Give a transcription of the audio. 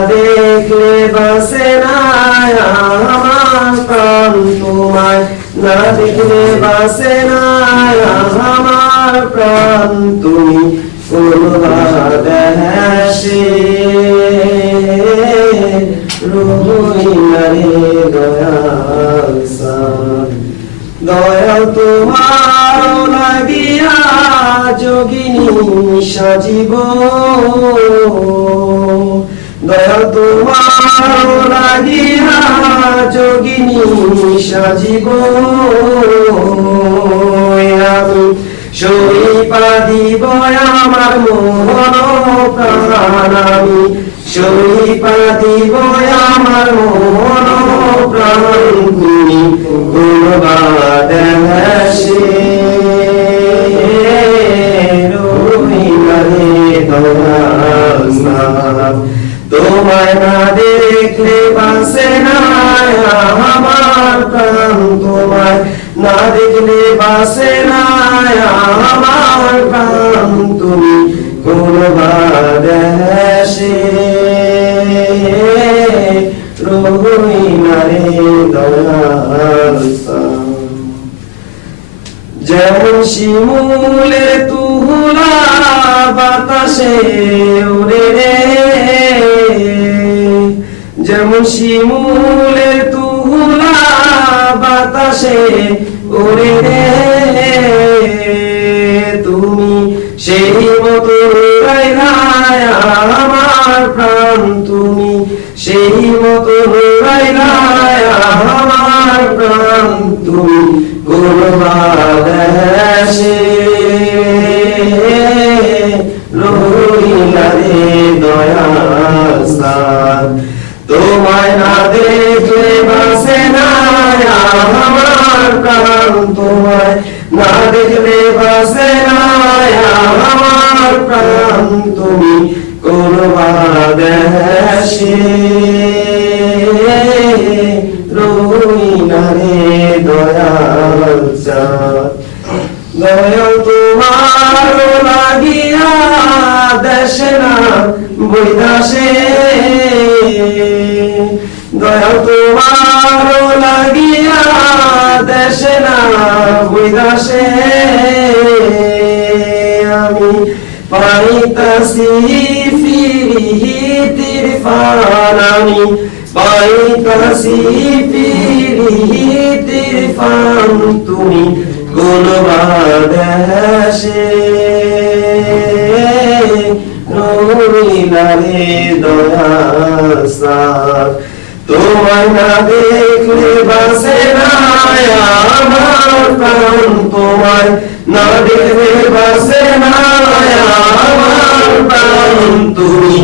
দেখলে বাসে না, আমার প্রাণ তোমায়। না দেখলে বাসে না, আমার প্রাণ তুমি। দেশে দয়াল সার। দয়াল তোমার লাগিয়া যোগিনী সাজিব। সইপা দিব আমার মোহন প্রাণ আমি সইপা দিব আমার মোহন প্রাণ তুমি গুণবাদ তোমায় না দেখলে বাসে না না দেখলে বাসে না, আমার প্রাণ তুমি কোন বাদেশে রহিমারে দয়াল যেমন শিমুলে তুহুলা বাতাসে উড়ে রে, যেমন শিমুলে বাতাসে উড়ে দে তুমি সেই মতো আমার প্রাণ। প্রাণ তোমায় না দেখলে বাসে না আমার প্রাণ। তুমি কোন বাদেশে রহিলারে দয়াল চাঁদ। দয়াল তোমার লাগিয়া দেশে না বৈদাসে দয়াল তোমার লাগিয়া দেশে না বৈদাসে আমি পাইতাছি ফিরিহিতির ফান আমি পাইতাছি ফিরিহিতির ফান তুমি কোন বাদেশে রহিলারে দয়াসার। তোমায় না দেখলে বাসে না আমার প্রাণ তোমায় না দেখলে বাসে না আমার প্রাণ তুমি